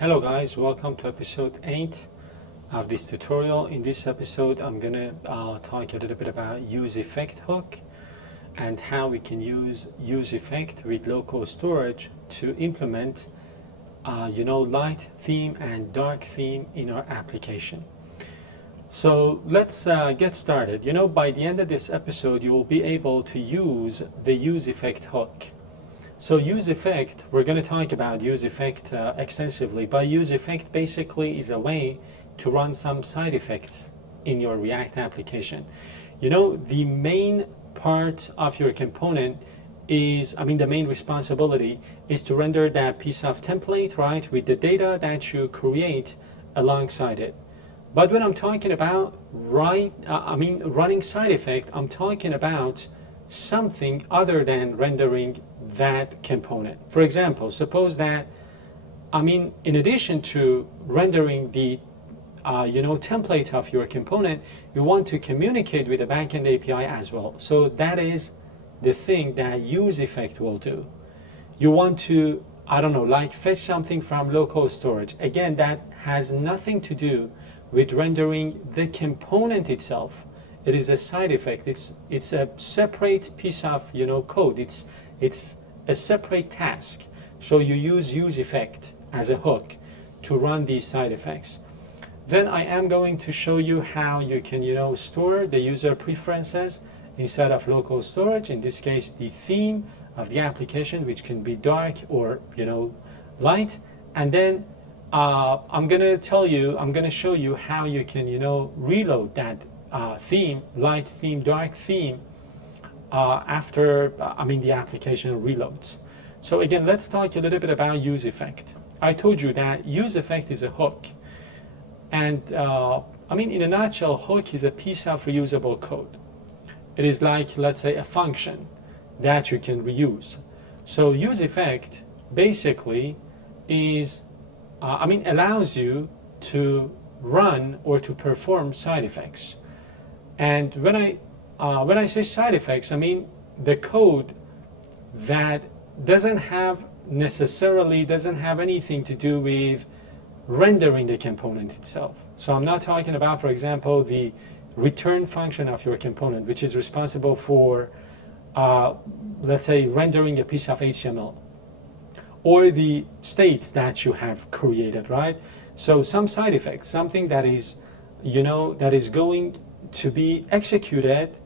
Hello guys, welcome to episode 8 of this tutorial. In this episode I'm gonna talk a little bit about useEffect hook and how we can use useEffect with local storage to implement light theme and dark theme in our application. So let's get started. By the end of this episode you will be able to use the useEffect hook. So useEffect, we're going to talk about useEffect extensively, but useEffect basically is a way to run some side effects in your React application. The main part of your component is, the main responsibility is to render that piece of template, right, with the data that you create alongside it. But when I'm talking about running side effect, I'm talking about something other than rendering that component. For example, suppose that in addition to rendering the template of your component, you want to communicate with the backend API as well. So that is the thing that useEffect will do. You want to, like fetch something from local storage. Again, that has nothing to do with rendering the component itself. It is a side effect. It's a separate piece of code. It's a separate task. So you use useEffect as a hook to run these side effects. Then I am going to show you how you can store the user preferences inside of local storage. In this case, the theme of the application, which can be dark or light. And then I'm going to show you how you can reload that theme, light theme, dark theme, after the application reloads. So again, let's talk a little bit about useEffect. I told you that useEffect is a hook, and in a nutshell, hook is a piece of reusable code. It is like, let's say, a function that you can reuse. So useEffect basically is allows you to run or to perform side effects. And when I say side effects, I mean the code that doesn't have anything to do with rendering the component itself. So I'm not talking about, for example, the return function of your component, which is responsible for, let's say, rendering a piece of HTML, or the states that you have created, right? So some side effects, something that is, that is going to be executed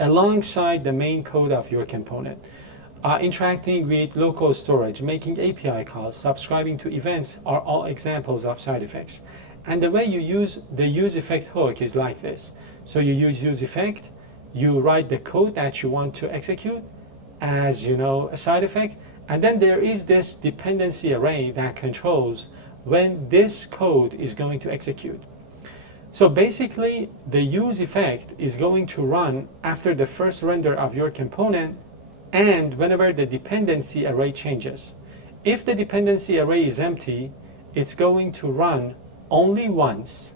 alongside the main code of your component. Interacting with local storage, making API calls, subscribing to events are all examples of side effects. And the way you use the useEffect hook is like this. So you use useEffect, you write the code that you want to execute as a side effect, and then there is this dependency array that controls when this code is going to execute. So basically, the useEffect is going to run after the first render of your component and whenever the dependency array changes. If the dependency array is empty, it's going to run only once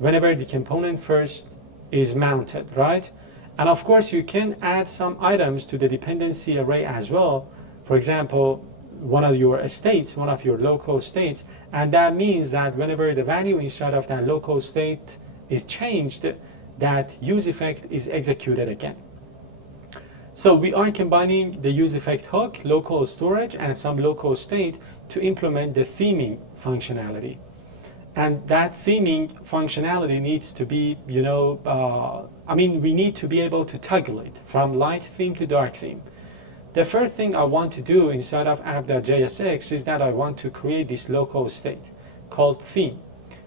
whenever the component first is mounted, right? And of course, you can add some items to the dependency array as well. For example, one of your states, one of your local states, and that means that whenever the value inside of that local state is changed, that useEffect is executed again. So we are combining the useEffect hook, local storage, and some local state to implement the theming functionality. And that theming functionality needs to be, we need to be able to toggle it from light theme to dark theme. The first thing I want to do inside of app.jsx is that I want to create this local state called theme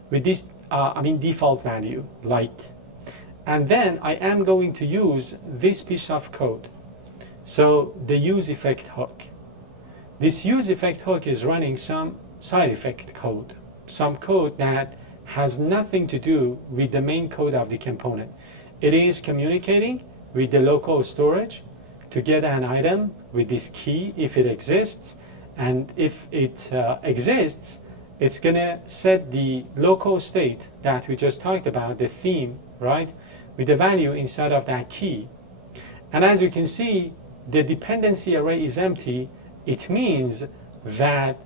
with this default value, light. And then I am going to use this piece of code. So the useEffect hook. This useEffect hook is running some side effect code, some code that has nothing to do with the main code of the component. It is communicating with the local storage to get an item with this key if it exists, and if it exists, it's gonna set the local state that we just talked about, the theme, right, with the value inside of that key. And as you can see, the dependency array is empty. It means that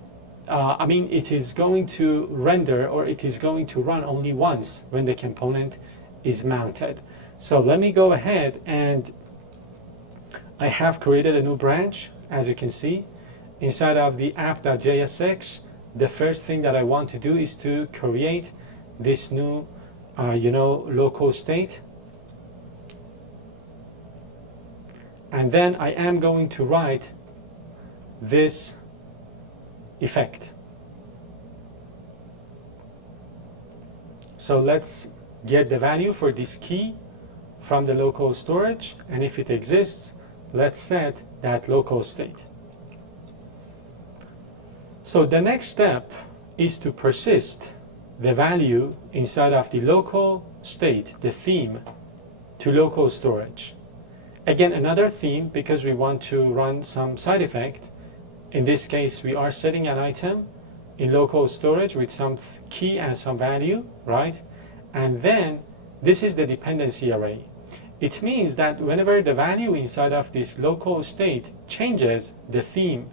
it is going to render, or it is going to run only once when the component is mounted. So let me go ahead, and I have created a new branch. As you can see, inside of the app.jsx, the first thing that I want to do is to create this new local state. And then I am going to write this effect. So let's get the value for this key from the local storage, and if it exists, let's set that local state. So the next step is to persist the value inside of the local state, the theme, to local storage. Again, another theme, because we want to run some side effect. In this case, we are setting an item in local storage with some key and some value, right? And then this is the dependency array. It means that whenever the value inside of this local state changes, the theme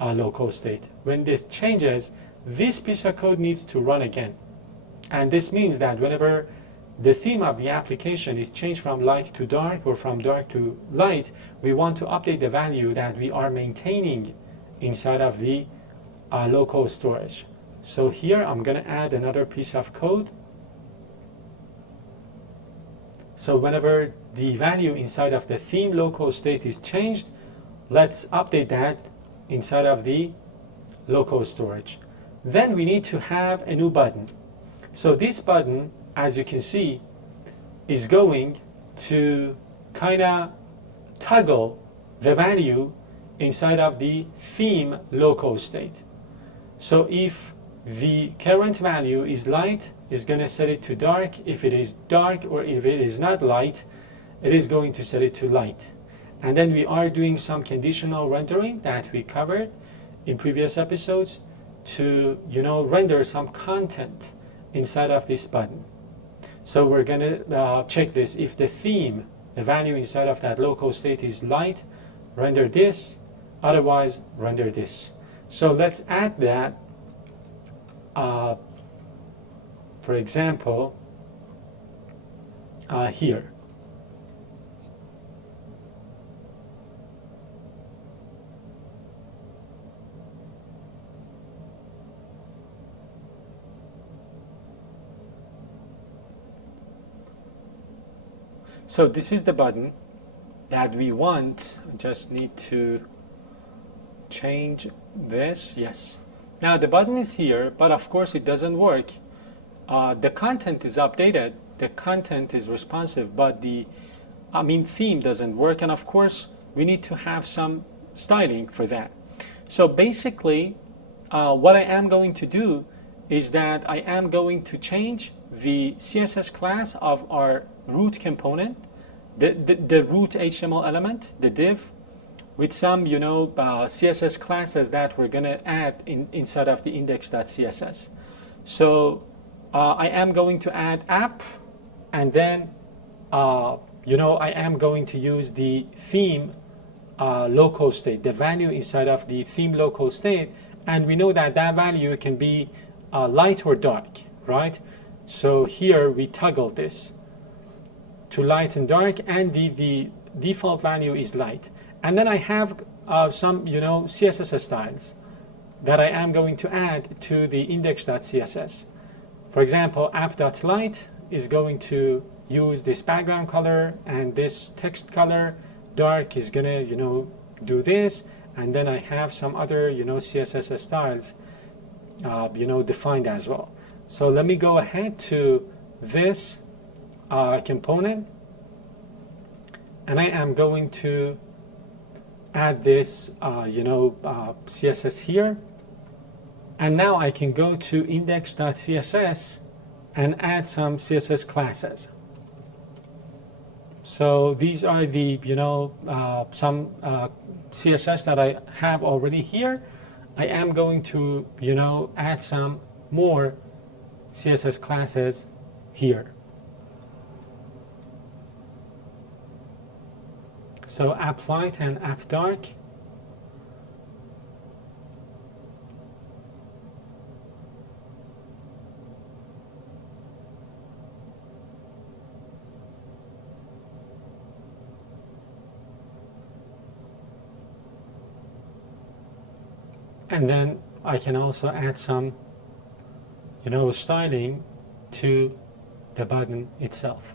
local state, when this changes, this piece of code needs to run again. And this means that whenever the theme of the application is changed from light to dark or from dark to light, we want to update the value that we are maintaining inside of the local storage. So here I'm going to add another piece of code. So whenever the value inside of the theme local state is changed, let's update that inside of the local storage. Then we need to have a new button. So this button, as you can see, is going to kind of toggle the value inside of the theme local state. So if the current value is light, is going to set it to dark. If it is dark, or if it is not light, it is going to set it to light. And then we are doing some conditional rendering that we covered in previous episodes to render some content inside of this button. So we're going to check this. If the theme, the value inside of that local state is light, render this, otherwise render this. So let's add that, for example, here. So this is the button that we want. I just need to change this. Yes. Now the button is here, but of course it doesn't work. The content is updated, the content is responsive, but the theme doesn't work, and of course we need to have some styling for that. So basically what I am going to do is that I am going to change the CSS class of our root component, the root HTML element, the div, with some CSS classes that we're going to add inside of the index.css. So I am going to add app, and then I am going to use the theme local state, the value inside of the theme local state, and we know that that value can be light or dark, right? So here we toggle this to light and dark, and the default value is light. And then I have some CSS styles that I am going to add to the index.css. For example, app.light is going to use this background color and this text color. Dark is gonna do this, and then I have some other CSS styles defined as well. So let me go ahead to this component, and I am going to add this CSS here, and now I can go to index.css and add some CSS classes. So these are the some CSS that I have already here. I am going to add some more CSS classes here. So app light and app dark. And then I can also add some, styling to the button itself.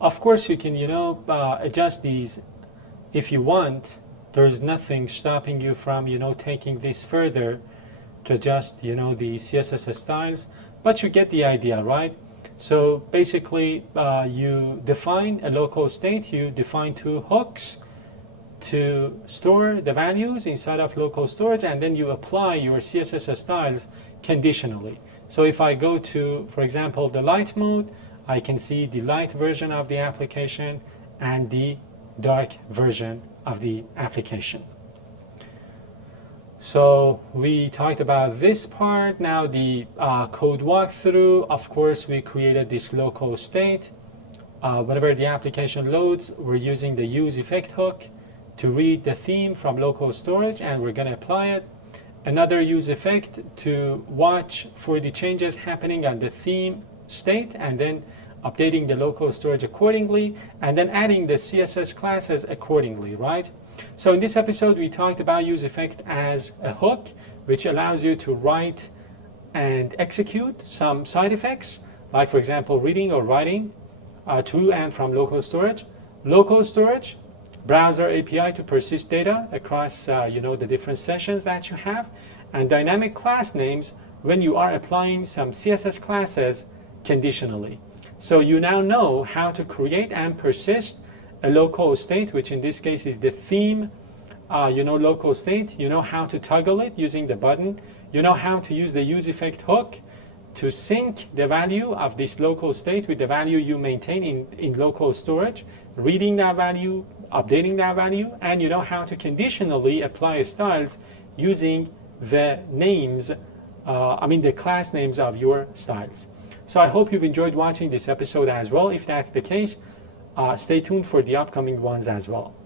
Of course, you can, adjust these if you want. There's nothing stopping you from, taking this further to adjust, the CSS styles, but you get the idea, right? So basically, you define a local state, you define two hooks to store the values inside of local storage, and then you apply your CSS styles conditionally. So if I go to, for example, the light mode, I can see the light version of the application and the dark version of the application. So we talked about this part. Now the code walkthrough. Of course, we created this local state. Whenever the application loads, we're using the useEffect hook to read the theme from local storage, and we're going to apply it. Another useEffect to watch for the changes happening on the theme state, and then updating the local storage accordingly, and then adding the CSS classes accordingly, right? So in this episode, we talked about useEffect as a hook, which allows you to write and execute some side effects, like for example, reading or writing to and from local storage. Local storage, browser API to persist data across the different sessions that you have, and dynamic class names when you are applying some CSS classes conditionally. So you now know how to create and persist a local state, which in this case is the theme, local state. You know how to toggle it using the button. You know how to use the useEffect hook to sync the value of this local state with the value you maintain in local storage, reading that value, updating that value, and you know how to conditionally apply styles using the names, the class names of your styles. So I hope you've enjoyed watching this episode as well. If that's the case, stay tuned for the upcoming ones as well.